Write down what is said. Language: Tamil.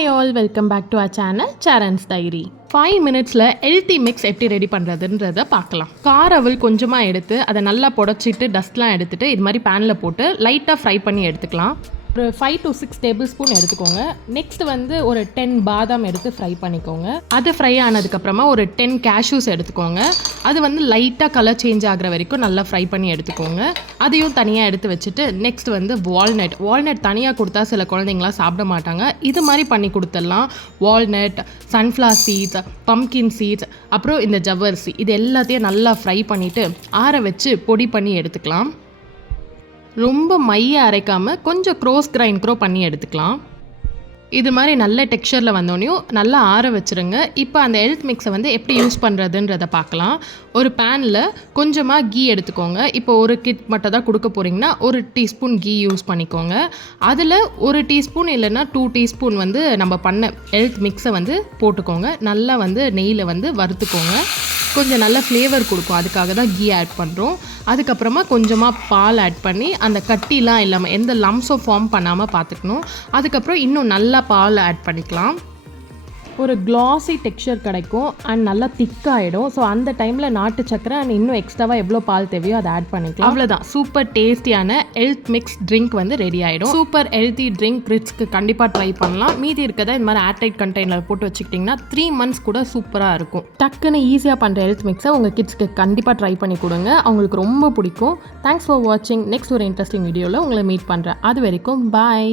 Hi all, welcome back to our channel Charan's Diary. 5 minutesல ஹெல்த்தி மிக்ஸ் எப்படி ரெடி பண்ணுறதுன்றதை பார்க்கலாம். கார் அவல் கொஞ்சமாக எடுத்து அதை நல்லா புடச்சிட்டு டஸ்ட்லாம் எடுத்துகிட்டு இது மாதிரி பேனில் போட்டு லைட்டாக ஃப்ரை பண்ணி எடுத்துக்கலாம். ஒரு 5 to 6 டேபிள் ஸ்பூன் எடுத்துக்கோங்க. நெக்ஸ்ட் வந்து ஒரு 10 பாதாம் எடுத்து ஃப்ரை பண்ணிக்கோங்க. அது ஃப்ரை ஆனதுக்கப்புறமா ஒரு 10 கேஷ்யூஸ் எடுத்துக்கோங்க. அது வந்து லைட்டாக கலர் சேஞ்ச் ஆகிற வரைக்கும் நல்லா ஃப்ரை பண்ணி எடுத்துக்கோங்க. அதையும் தனியாக எடுத்து வச்சுட்டு நெக்ஸ்ட் வந்து வால்நட் தனியாக கொடுத்தா சில குழந்தைங்களாம் சாப்பிட மாட்டாங்க. இது மாதிரி பண்ணி கொடுத்துடலாம். Walnut, sunflower seeds, pumpkin seeds, அப்புறம் இந்த ஜவ்வரிசி இது எல்லாத்தையும் நல்லா ஃப்ரை பண்ணிவிட்டு ஆற வச்சு பொடி பண்ணி எடுத்துக்கலாம். ரொம்ப மைய அரைக்காமல் கொஞ்சம் க்ரோஸ் கிரைண்ட் பண்ணி எடுத்துக்கலாம். இது மாதிரி நல்ல டெக்ஸ்சரில் வந்தோடனையும் நல்லா ஆற வச்சுருங்க. இப்போ அந்த ஹெல்த் மிக்ஸை வந்து எப்படி யூஸ் பண்ணுறதுன்றதை பார்க்கலாம். ஒரு பேனில் கொஞ்சமாக கீ எடுத்துக்கோங்க. இப்போ ஒரு கிட் மட்டும் தான் கொடுக்க போகிறீங்கன்னா 1 டீஸ்பூன் கீ யூஸ் பண்ணிக்கோங்க. அதில் 1 டீஸ்பூன் இல்லைன்னா 2 டீஸ்பூன் வந்து நம்ம பண்ண ஹெல்த் மிக்ஸை வந்து போட்டுக்கோங்க. நல்லா வந்து நெய்யில் வந்து வறுத்துக்கோங்க. கொஞ்சம் நல்ல ஃப்ளேவர் கொடுக்கும், அதுக்காக தான் கீ ஆட் பண்ணுறோம். அதுக்கப்புறமா கொஞ்சமாக பால் ஆட் பண்ணி அந்த கட்டிலாம் இல்லாமல் எந்த லம்ஸும் ஃபார்ம் பண்ணாமல் பார்த்துக்கணும். அதுக்கப்புறம் இன்னும் நல்லா பால் ஆட் பண்ணிக்கலாம். ஒரு கிளாஸி டெக்ஸ்சர் கிடைக்கும் அண்ட் நல்லா திக்காகிடும். ஸோ அந்த டைமில் நாட்டு சக்கரை அண்ட் இன்னும் எக்ஸ்ட்ராவாக எவ்வளோ பால் தேவையோ அதை ஆட் பண்ணிக்கலாம். அவ்வளோதான், சூப்பர் டேஸ்டியான ஹெல்த் மிக்ஸ் ட்ரிங்க் வந்து ரெடி ஆகிடும். சூப்பர் ஹெல்த்தி ட்ரிங்க் கிட்ஸ்க்கு கண்டிப்பாக ட்ரை பண்ணலாம். மீதி இருக்கதை இந்த மாதிரி ஏர்டைட் கண்டெய்னரில் போட்டு வச்சுக்கிட்டிங்கன்னா 3 months கூட சூப்பராக இருக்கும். டக்குன்னு ஈஸியாக பண்ணுற ஹெல்த் மிக்ஸை உங்கள் கிட்ஸ்க்கு கண்டிப்பாக ட்ரை பண்ணி கொடுங்க, அவங்களுக்கு ரொம்ப பிடிக்கும். தேங்க்ஸ் ஃபார் வாட்சிங். நெக்ஸ்ட் ஒரு இன்ட்ரெஸ்டிங் வீடியோவில் உங்களை மீட் பண்ணுறேன். அது வரைக்கும் பாய்.